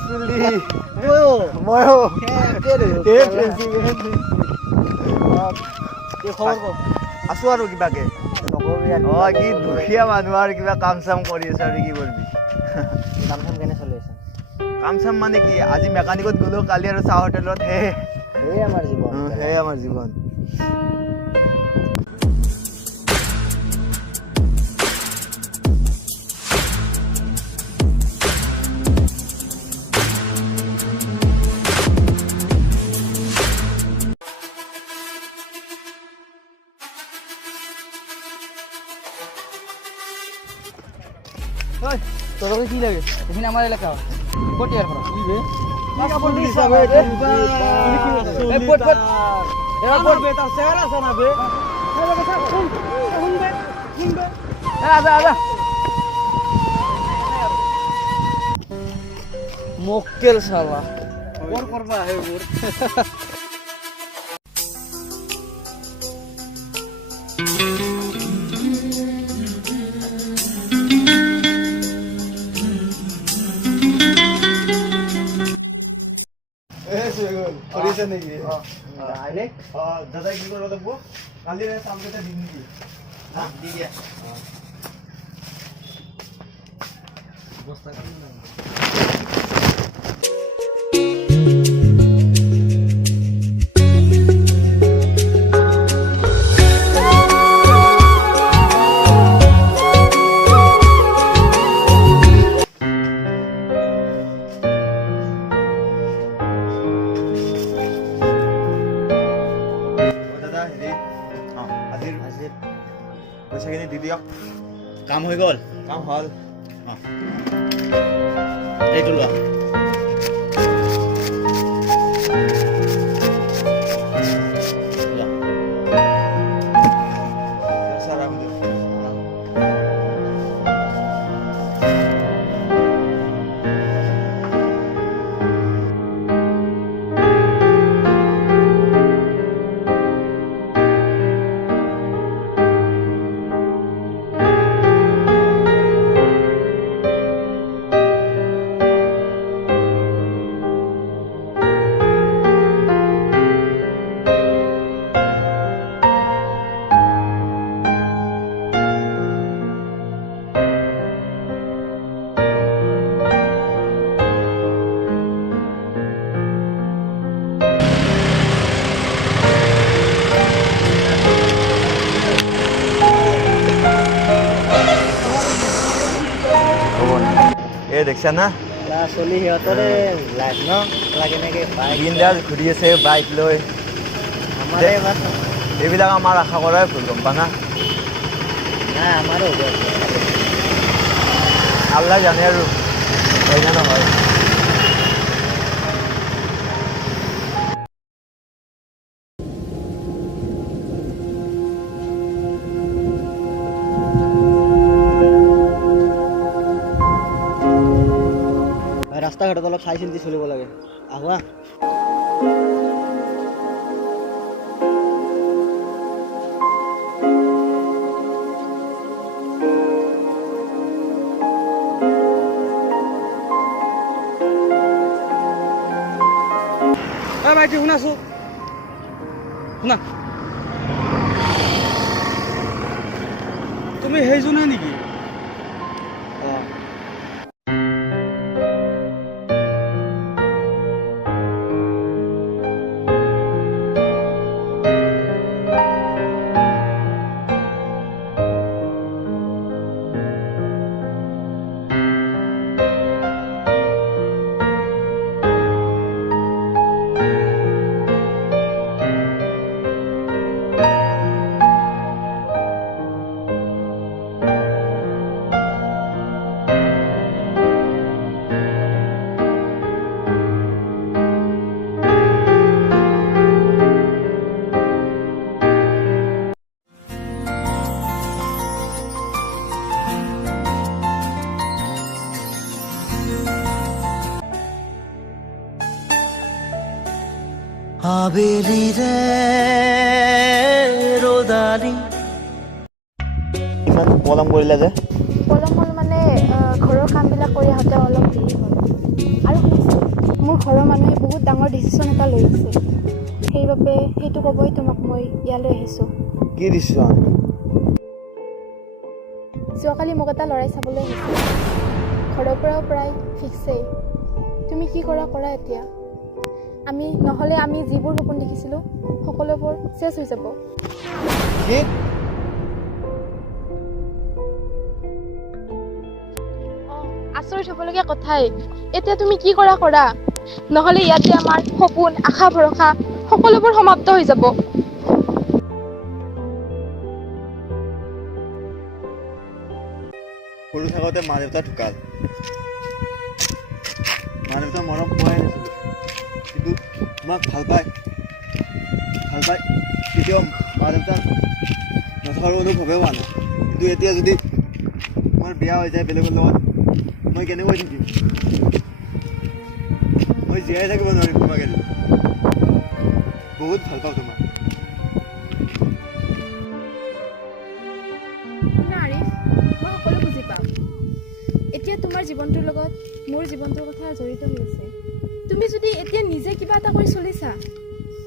চুলি ময়ো আছো আৰু কিবাকে কি দুখীয়া মানুহ আৰু কিবা কাম চাম কৰি আছো আৰু কি কৰিবি কাম চাম কেনে চলি আছে কাম চাম মানে কি আজি মেকানিকত গ'লো কালি আৰু চাহ হোটেলত সেয়ে আমাৰ জীৱন তোর কি লাগে এখানে আমার এলাকা কোটি আর পড়া কি রে কাপড় দিছ বে এই পট পট এরা পট বেটার চেহারা আছে না বে শুন বে আদা মক্কেল শালা কোন করবা হে মোর কৰিছে নেকি দাদা কি কৰিব লাগিব কালি চামকেইটা দিম নেকি দি দিয়া বস্তা কাটি পইচাখিনি দি দিয়ক কাম হৈ গ'ল কাম হ'ল এইটো লোৱা দেখছা না চলি সিহঁতৰে লাইফ ন কেনেকৈ বিন্দাছ ঘূৰি আছে বাইক লৈ এইবিলাক আমাৰ আশা কৰাই ভুল গম পা না আমাৰো আল্লাহ জানে আৰু হয় না নহয় ৰাস্তা ঘাটত অলপ চাই চিন্তি চলিব লাগে আহোৱা ভাইটি শুনাছো শুনা তুমি সেইজনে নেকি আবেলি ৰে ৰোদালি ইমান পলম কৰিলা যে পলম হ'ল মানে ঘৰৰ কামবিলাক কৰি আহোঁতে অলপ দেৰি হ'ল আৰু শুনিছোঁ মোৰ ঘৰৰ মানুহে বহুত ডাঙৰ ডিচিশ্যন এটা লৈ আছে, সেইবাবে সেইটো ক'বই তোমাক মই ইয়ালৈ আহিছোঁ। কি ডিচিশ্যন? যোৱাকালি মোক এটা ল'ৰাই চাবলৈ আহিছিল, ঘৰৰ পৰাও প্ৰায় ফিক্সেই। তুমি কি কৰা এতিয়া। নহ'লে আমি যিবোৰ সপোন দেখিছিলোঁ সকলোবোৰ চেছ হৈ যাব। কি? আচৰিত হ'বলগীয়া কথাই। এতিয়া তুমি কি কৰা, নহ'লে ইয়াতে আমাৰ সপোন, আশা ভৰসা সকলোবোৰ সমাপ্ত হৈ যাব। সৰু থাকোঁতে মা দেউতা ঢুকাল। মা দেউতা মৰম পোৱাই নাছিলোঁ, কিন্তু তোমাক ভাল পাই কেতিয়াও মা দেউতা নথকাৰ অনুভৱে হোৱা নাই। কিন্তু এতিয়া যদি তোমাৰ বিয়া হৈ যায় বেলেগৰ লগত, মই কেনেকৈ থাকিম? মই জীয়াই থাকিব নোৱাৰিম তোমাক এৰি। বহুত ভাল পাওঁ তোমাক। আৰিফ, মই সকলো বুজি পাওঁ। এতিয়া তোমাৰ জীৱনটোৰ লগত মোৰ জীৱনটোৰ কথা জড়িত হৈ আছে। তুমি যদি এতিয়া নিজে কিবা এটা কৰি চলিছা,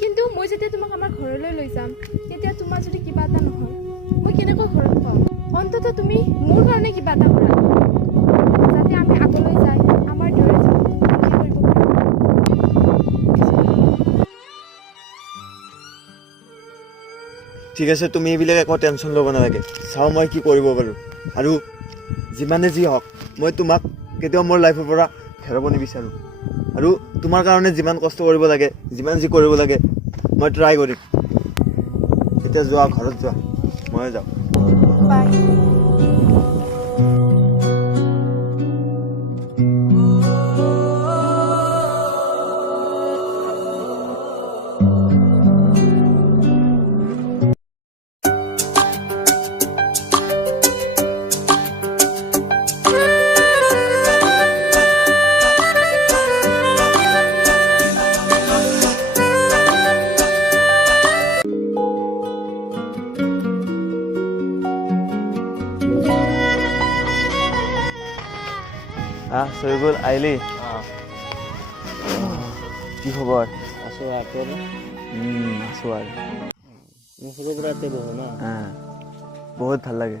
কিন্তু মই যেতিয়া তোমাক আমাৰ ঘৰলৈ লৈ যাম, তেতিয়া তোমাৰ যদি কিবা এটা নহয়, মই কেনেকৈ ঘৰত পাওঁ? অন্ততঃ তুমি মোৰ কাৰণে কিবা এটা কৰা, যাতে আমি আগলৈ যাই আমাৰ দৰে জীৱনটো সুখী কৰিব পাৰোঁ। ঠিক আছে, তুমি এইবিলাক একো টেনশ্যন ল'ব নালাগে। চাওঁ মই কি কৰিব পাৰোঁ। আৰু যিমানে যি হওক, মই তোমাক কেতিয়াও মোৰ লাইফৰ পৰা হেৰাব নিবিচাৰোঁ। আৰু তোমাৰ কাৰণে যিমান কষ্ট কৰিব লাগে, যিমান যি কৰিব লাগে, মই ট্ৰাই কৰিম। এতিয়া যোৱা, ঘৰত যোৱা, ময়ো যাওঁ। বাই। চৈগুল আহিলি? কি খবৰ? আছোঁ আৰু আছোঁ আৰু সৰুৰ পৰা ইয়াতে বহো না, বহুত ভাল লাগে।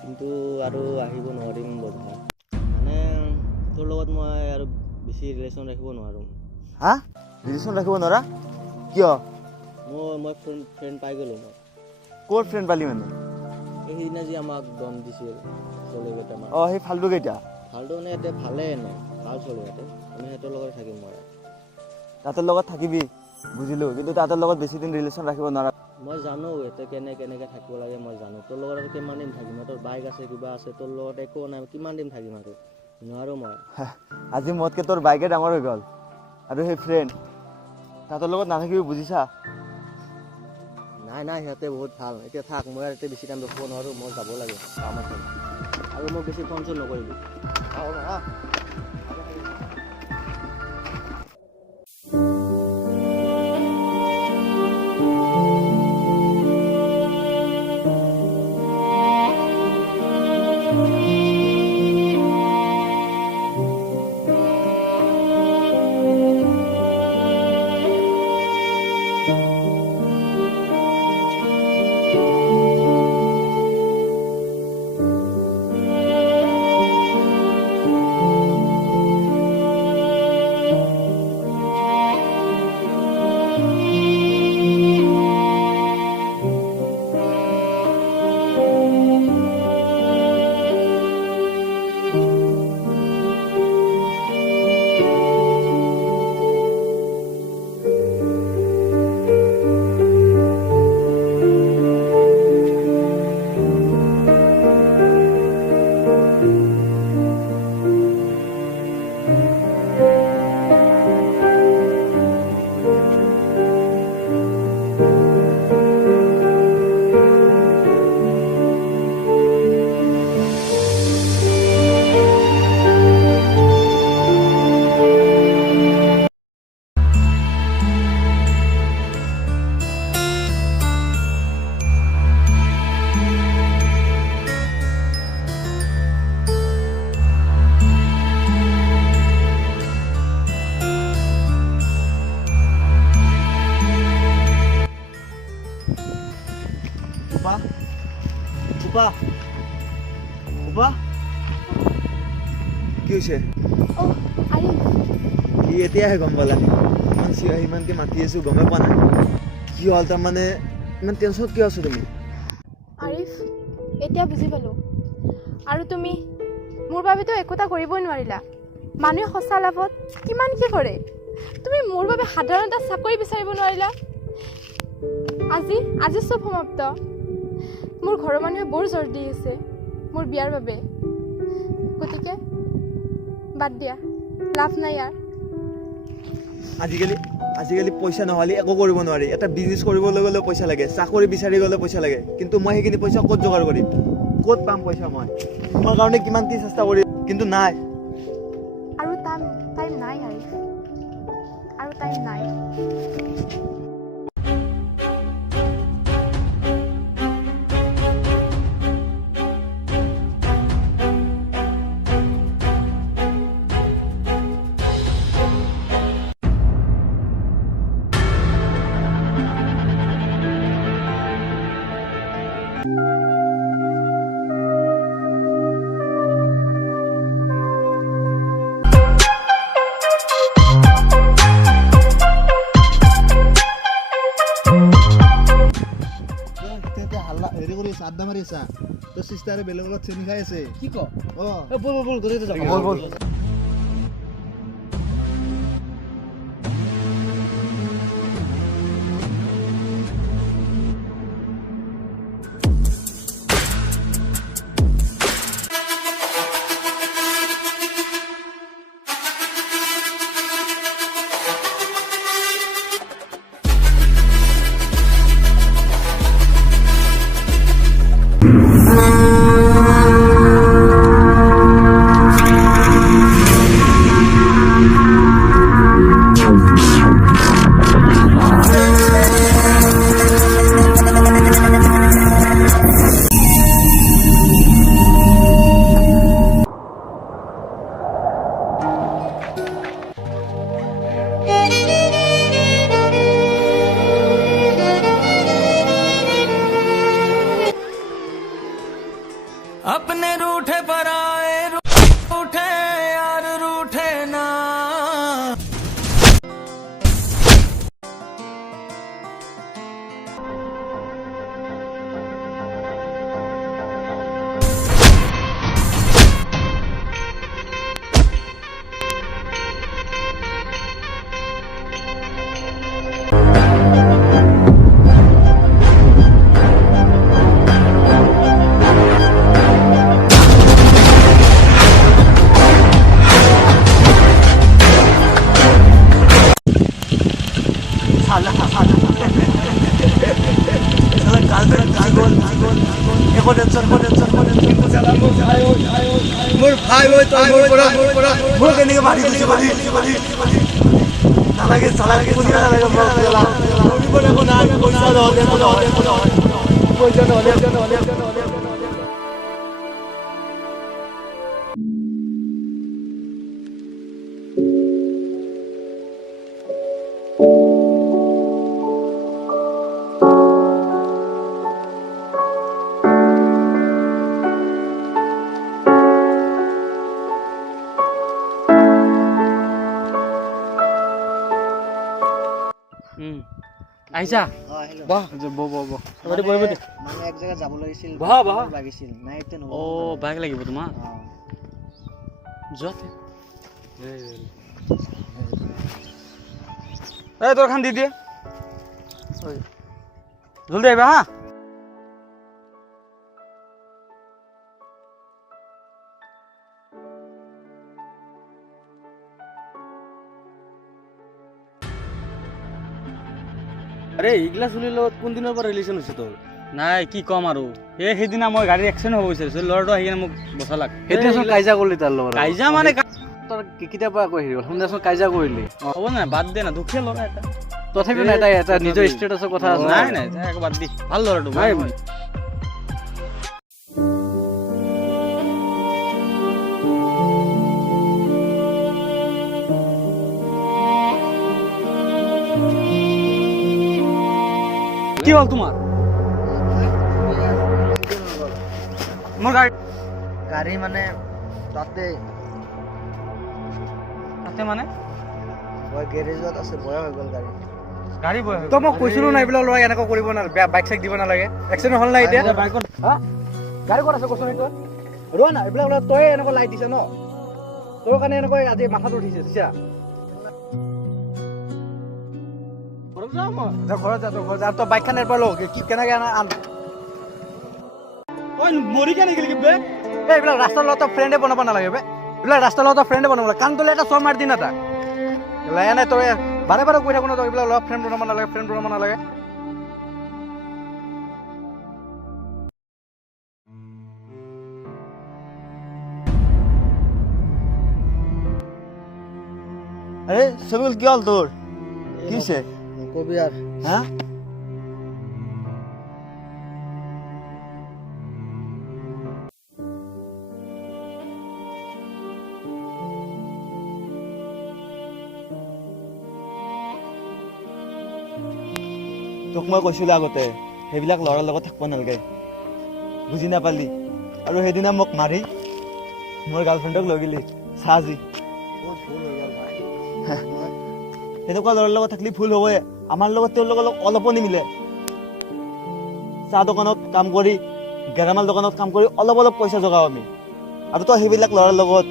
কিন্তু আৰু আহিব নোৱাৰিম বোধ হয়। মানে তোৰ লগত মই আৰু বেছি ৰিলেশ্যন ৰাখিব নোৱাৰোঁ। হা? ৰিলেশ্যন ৰাখিব নোৱাৰা? কিয়? মই ফ্ৰেণ্ড পাই গ'লোঁ। মই ক'ৰ ফ্ৰেণ্ড পালি মানে? এই সিদিনা যি আমাক দম দিছিল চলিকেইটামান। সেই ফাল্টু কেইটা? ফাল্টু মানে ইয়াতে ভালেই এনে ভাল চলি ইয়াতে, আমি সিহঁতৰ লগত থাকিম। মই তাহাঁতৰ লগত থাকিবি, বুজিলোঁ, কিন্তু তাহাঁতৰ লগত বেছি দিন ৰিলেশ্যন ৰাখিব নোৱাৰা। মই জানো ইয়াতে কেনেকৈ থাকিব লাগে, মই জানো। তোৰ লগত আৰু কিমান দিন থাকিম? তোৰ বাইক আছে, কিবা আছে, তোৰ লগত একো নাই, কিমান দিন থাকিম আৰু? নোৱাৰোঁ মই। আজি মোতকৈ তোৰ বাইকে ডাঙৰ হৈ গ'ল, আৰু সেই ফ্ৰেণ্ড তাহাঁতৰ লগত নাথাকিবি, বুজিছা? নাই, সিহঁতে বহুত ভাল। এতিয়া থাক, মই আৰু এতিয়া বেছি টাইম ৰখিব নোৱাৰোঁ, মই যাব লাগে কাম আছে। আৰু মোক বেছি ফোন চোন নকৰিবি। ৰূপা ৰূপা কি হৈছে অ' আৰিফ কি এতিয়াহে গম পালা ইমান চিঞৰ ইমানকে মাতি আছো গমে পোৱা নাই কি হ'ল তাৰমানে ইমান টেনশ্যনত কিয় আছো তুমি আৰিফ এতিয়া বুজি পালোঁ আৰু তুমি মোৰ বাবেতো একোটা কৰিবই নোৱাৰিলা মানুহে সঁচা লাভত কিমান কি কৰে তুমি মোৰ বাবে সাধাৰণ এটা চাকৰি বিচাৰিব নোৱাৰিলা আজি চব সমাপ্ত মোৰ ঘৰৰ মানুহে বৰ জোৰ দি আছে মোৰ বিয়াৰ বাবে গতিকে বাদ দিয়া লাভ নাই ইয়াৰ আজিকালি পইচা নহ'লে একো কৰিব নোৱাৰি এটা বিজনেছ কৰিবলৈ গ'লেও পইচা লাগে চাকৰি বিচাৰি গ'লে পইচা লাগে কিন্তু মই সেইখিনি পইচা ক'ত যোগাৰ কৰিম ক'ত পাম পইচা মই তোমাৰ কাৰণে কিমান কি চেষ্টা কৰিম কিন্তু নাই আৰু টাইম নাই আৰিফ আৰু টাইম নাই আড্ডা মাৰি আছা তোৰ চিষ্টাৰে বেলেগ লগত চেনি খাই আছে কি ক বল গোটেইটো যাব বল अपने रूठे पर आए रूठे यार रूठे ना মোৰ ভাই হৈ তই মোৰ পৰা মোৰ কেনেকৈ মাৰি দিছে নালাগে চালাগে পইচা নালাগে কৰিব একো নাই পইচা নহ'লে আহিছা বহ মানে এক জেগাত যাব লাগিছিল লাগিছিল নাই এতিয়া নহ'ব বাইক লাগিব তোমাক যোৱাতে এই তোৰ খান দি দিয়ে জলদি আহিবা হা আৰে এইগলা চুলিৰ লগত কোন দিনৰ পৰা ৰিলেশ্যন হৈছে তোৰ নাই কি কম আৰু সেইদিনা মই গাড়ীৰ এক্সিডেণ্ট হ'ব বিচাৰিছোঁ ল'ৰাটো আহি কিনে মোক বচালাক সেইদিনাচোন কাজিয়া কৰিলি তাৰ লগত কাজিয়া মানে তোৰ কেতিয়াবা আকৌ হেৰি হ'ল শুনাচোন কাজিয়া কৰিলি হ'ব নাই বাদ দে না দুখীয়া ল'ৰা এটা তথাপিও নাই তাই এটা নিজৰ ষ্টেটাছৰ কথা আছে নাই একো বাদ দি ভাল ল'ৰাটো নাই কি হ'ল তোমাৰ মোৰ গাড়ী গাড়ী মানে তাতে আছে মানে গেৰেজত আছে বয়া হৈ গ'ল গাড়ী গাড়ী বয় তো মই কৈছিলো না এইবিলাক ল'ৰা এনেকুৱা কৰিব নালাগে বাইক চাইক দিব নালাগে এক্সিডেণ্ট হ'ল নাই এতিয়া বাইকত হা গাড়ী ক'ত আছে কৈছো এইটো ৰোৱা না এইবিলাক ল'ৰা তই এনেকুৱা লাইট দিছে ন তোৰ কাৰণে এনেকুৱা আজি মাথাটো উঠিছে বুজিছা ঘৰত যা তোৰ ঘৰত যা তই বাইকখন এৰপৰা ল কি কেনেকৈ আন তই মৰি কেনে গেলি বে এইবিলাক ৰাস্তাৰ লগত ফ্ৰেণ্ডে বনাব নালাগে বে এইবিলাক ৰাস্তাৰ লগত ফ্ৰেণ্ডে বনাব লাগে কাণ তলে এটা চৰ মাৰি দি না তাক এনে তই বাৰে বাৰে কৈ থাকো ন তই এইবিলাক লগ ফ্ৰেণ্ড বনাব নালাগে আৰে সবিল কি হল তোৰ কিছে কবি আৰ হ্যাঁ তোক মই কৈছিলো আগতে সেইবিলাক ল'ৰাৰ লগত থাকিব নালাগে বুজি নাপালি আৰু সেইদিনা মোক মাৰি মোৰ গাৰ্লফ্ৰেণ্ডক লৈ গেলি চাজি সেনেকুৱা ল'ৰাৰ লগত থাকিলে ভুল হ'বই আমাৰ লগত তেওঁৰ লগত অলপো নিমিলে চাহ দোকানত কাম কৰি গেৰামাল দোকানত কাম কৰি অলপ অলপ পইচা জগাও আমি আৰু তই সেইবিলাক ল'ৰাৰ লগত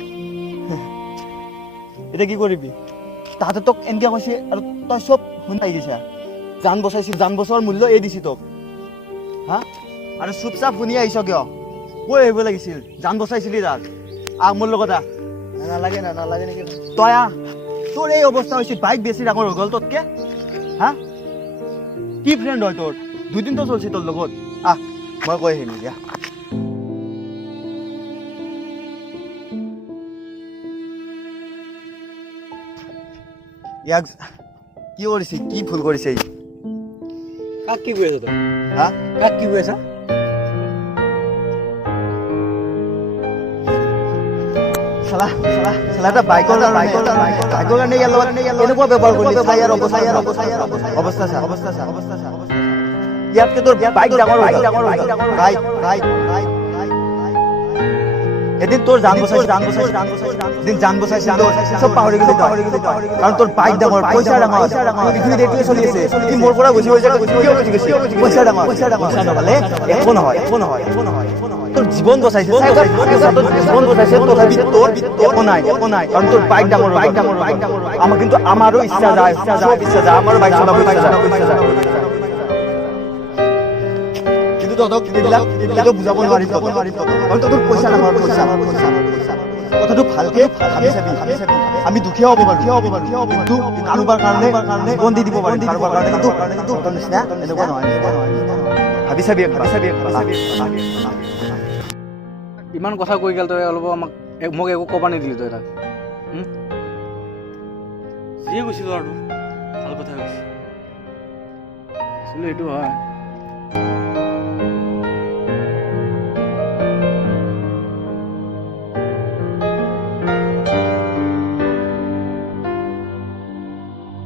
এতিয়া কি কৰিবি তাহাঁতে তোক এনেকৈ কৈছে আৰু তই চব শুনি পাই গৈছা জান বচাইছিল জান বচোৱাৰ মূল্য এই দিছি তোক হা আৰু চুপ চাপ শুনি আহিছ কিয় কৈ আহিব লাগিছিল জান বচাইছিলি তাৰ আহ মোৰ লগত আহ নালাগে নেকি তই আহ তোৰ এই অৱস্থা হৈছে বাইক বেছি ডাঙৰ হৈ গ'ল তোতকে হা কি ফ্ৰেণ্ড হয় তোৰ দুদিনতো চলছি তোৰ লগত আহ মই কৈ আহিম এতিয়া ইয়াক কি কৰিছে কি ভুল কৰিছে কাক কি কৈ আছ তই হা কাক কি কৈ আছা এটা বাইকৰ কাৰণে ইয়াৰ লগত এনেকুৱা ব্যৱহাৰ কৰিলি অৱস্থা চা ইয়াতকে তোৰ বাইক ডাঙৰ এদিন তোৰ জান বচাইছিল চব পাহৰি গলি কাৰণ তোৰ বাইক ডাঙৰ পইচা ডাঙৰ পৃথিৱীত এইটোৱে চলি আছে কি মোৰ পৰা গুচি গৈছে পইচা ডাঙৰ নহ'লে একো নহয় তোৰ জীৱন বচাইছে তথাপি তোৰ একো নাই কাৰণ তোৰ বাইক ডাঙৰ আমাৰ কিন্তু আমাৰো ইচ্ছা যায় আমাৰো বাইক চলাব ইচ্ছা যায় কিন্তু তহঁতক এইবিলাক বুজাব নোৱাৰিম কাৰণ তোৰ পইচা ডাঙৰ কথাটো ভালকে ভাবি চাবি আমি দুখীয়া হ'ব পাৰো কিন্তু কাৰোবাৰ কাৰণে জীৱন দি দিব পাৰিম কাৰোবাৰ কাৰণে কিন্তু তহঁতৰ নিচিনা এনেকুৱা নহয় ভাবি চাবি ইমান কথা কৈ গেল তই অলপ মোক একো ক'ব নিদিলি তই তাক যিয়ে কৈছিলো আৰু ভাল কথা কৈছে এইটো হয়